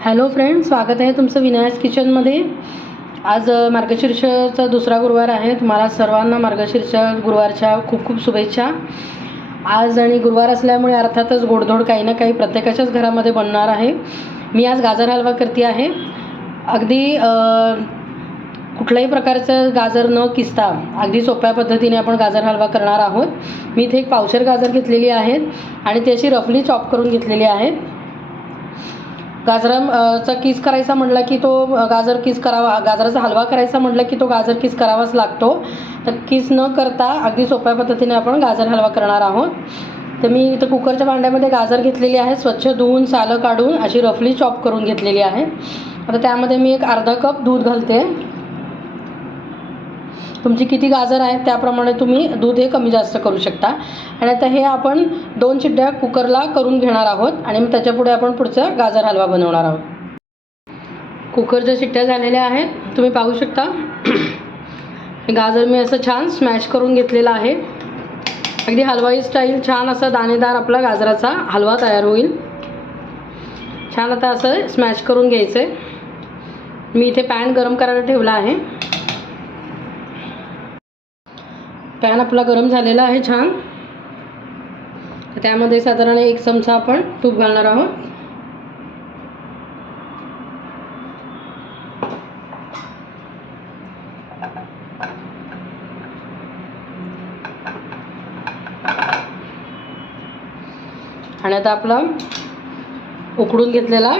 Hello friend स्वागत आहे तुमचं विनायक किचनमध्ये. आज मार्गशीर्षचा दुसरा गुरुवार आहे. तुम्हाला सर्वांना मार्गशीर्ष गुरुवारच्या खूप खूप शुभेच्छा. आज आणि गुरुवार असल्यामुळे अर्थातच गोडधोड काही ना काही प्रत्येकाच्याच घरामध्ये बनणार आहे. मी आज गाजर हलवा करते आहे. अगदी कुठल्याही प्रकारचं गाजर न किसता अगदी सोप्या पद्धतीने आपण गाजर हलवा करणार आहोत. मी इथे एक पावशेर गाजर घेतलेली आहेत आणि त्याची रफली चॉप करून घेतलेली आहेत. गाजराचा चा किस करायचा म्हटलं की तो गाजर किस करावा गाजराचा हलवा करायचा म्हटलं की तो गाजर किस करावाच लागतो. तर किस न करता अगदी सोप्या पद्धतीने आपण गाजर हलवा करणार आहोत. तर मी इथं कुकरच्या भांड्यामध्ये गाजर घेतलेली आहे स्वच्छ धुवून सालं काढून अशी रफली चॉप करून घेतलेली आहे. आता त्यामध्ये मी एक अर्धा कप दूध घालते. तुमची किती गाजर आहेत त्याप्रमाणे तुम्ही दूध हे कमी जास्त करू शकता. आणि आता हे आपण दोन चिड्ड्या कुकरला करून घेणार आहोत आणि मग त्याच्यापुढे आपण पुढचा गाजर हलवा बनवणार आहोत. कुकरच्या चिट्ट्या झालेल्या आहेत तुम्ही पाहू शकता. गाजर मी असं छान स्मॅश करून घेतलेलं आहे. अगदी हलवाई स्टाईल छान असा दाणेदार आपला गाजराचा हलवा तयार होईल. छान आता असं स्मॅश करून घ्यायचं आहे मी इथे पॅन गरम करायला ठेवला आहे. पॅन आपला गरम झालेला आहे छान. त्यामध्ये साधारण एक चमचा आपण तूप घालणार आहोत. आणि आता आपला उकडून घेतलेला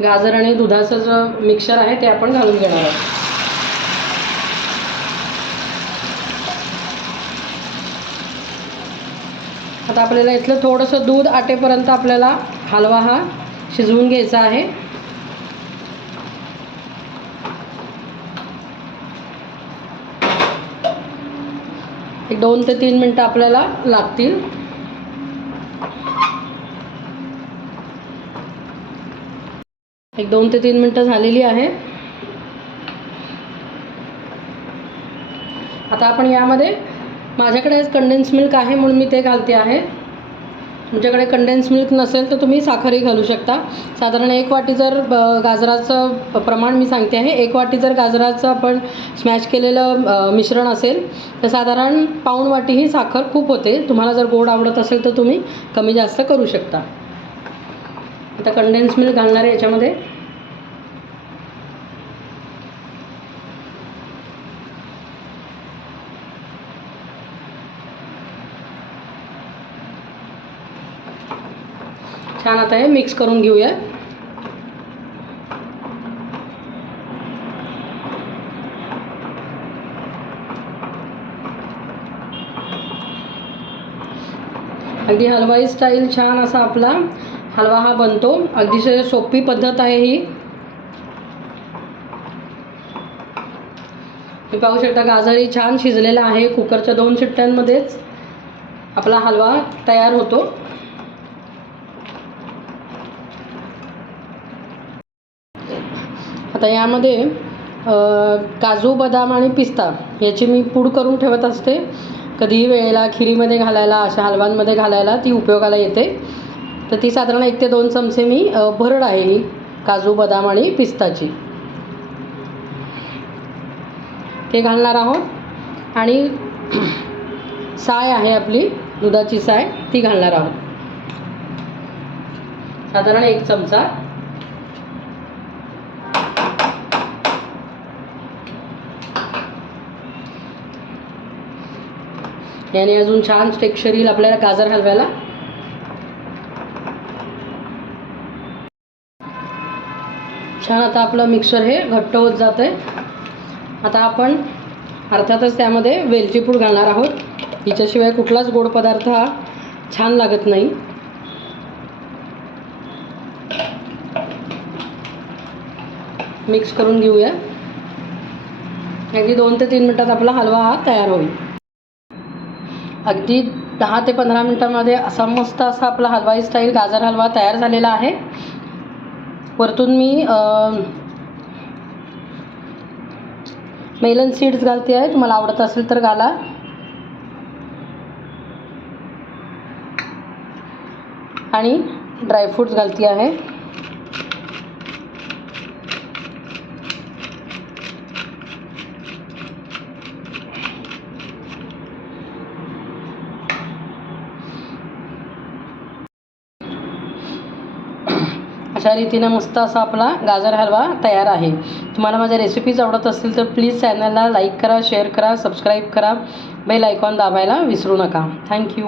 गाजर आणि दुधाचं जो मिक्सर आहे ते आपण घालून घेणार आहोत. आता आपल्याला इथलं थोडंसं दूध आटेपर्यंत आपल्याला हलवा हा शिजवून घ्यायचा आहे. एक दोन ते तीन मिनटं आपल्याला लागतील. एक दोन ते तीन मिनटं झालेली आहे. आता आपण यामध्ये माझ्याकडे कंडेन्स मिल्क आहे म्हणून मी ते घालते आहे. तुमच्याकडे कंडेन्स मिल्क नसेल तर तुम्ही साखरही घालू शकता. साधारण एक वाटी जर गाजराचं प्रमाण मी सांगते आहे. एक वाटी जर गाजराचं आपण स्मॅश केलेलं मिश्रण असेल तर साधारण पाऊण वाटी ही साखर खूप होते. तुम्हाला जर गोड आवडत असेल तर तुम्ही कमी जास्त करू शकता. आता कंडेन्स मिल्क घालणार आहे याच्यामध्ये. छान आता हे मिक्स करून घेऊया. अगदी हलवाई स्टाईल छान असा आपला हलवा हा बनतो. अगदीशय सोपी पद्धत आहे ही. मी पाहू शकता गाजरही छान शिजलेला आहे. कुकरच्या दोन शिट्ट्यांमध्येच आपला हलवा तयार होतो. आता यामध्ये काजू बदाम आणि पिस्ता याची मी पूड करून ठेवत असते. कधीही वेळेला खिरीमध्ये घालायला अशा हलवांमध्ये घालायला ती उपयोगाला येते. तर ती साधारण एक ते दोन चमचे मी भरड आहे ही काजू बदाम आणि पिस्ताची. ते घालणार आहोत. आणि साय आहे आपली दुधाची साय ती घालणार आहोत. साधारण एक चमचा. याने अजून छान टेक्स्चर येईल आपल्याला गाजर हलव्याला. छान आता आपलं मिक्सर हे घट्ट होत जात आहे आता आपण अर्थातच त्यामध्ये वेलची पूड घालणार आहोत. हिच्याशिवाय कुठलाच गोड पदार्थ हा छान लागत नाही. मिक्स करून घेऊया. अगदी दोन ते तीन मिनटात आपला हलवा हा तयार होईल. अगदी दहा ते पंधरा मिनटामध्ये असा मस्त असा आपला हलवाई स्टाईल गाजर हलवा तयार झालेला आहे. वरतून मी मेलन सीड्स घालते आहे. तुम्हाला आवडत असेल तर घाला. आणि ड्रायफ्रूट्स घालते आहे. अशा रीतीनं मस्त असा आपला गाजर हलवा तयार आहे. तुम्हाला माझ्या रेसिपीज आवडत असतील तर प्लीज चॅनलला लाईक करा शेअर करा सबस्क्राईब करा. बेल आयकॉन दाबायला विसरू नका. थँक्यू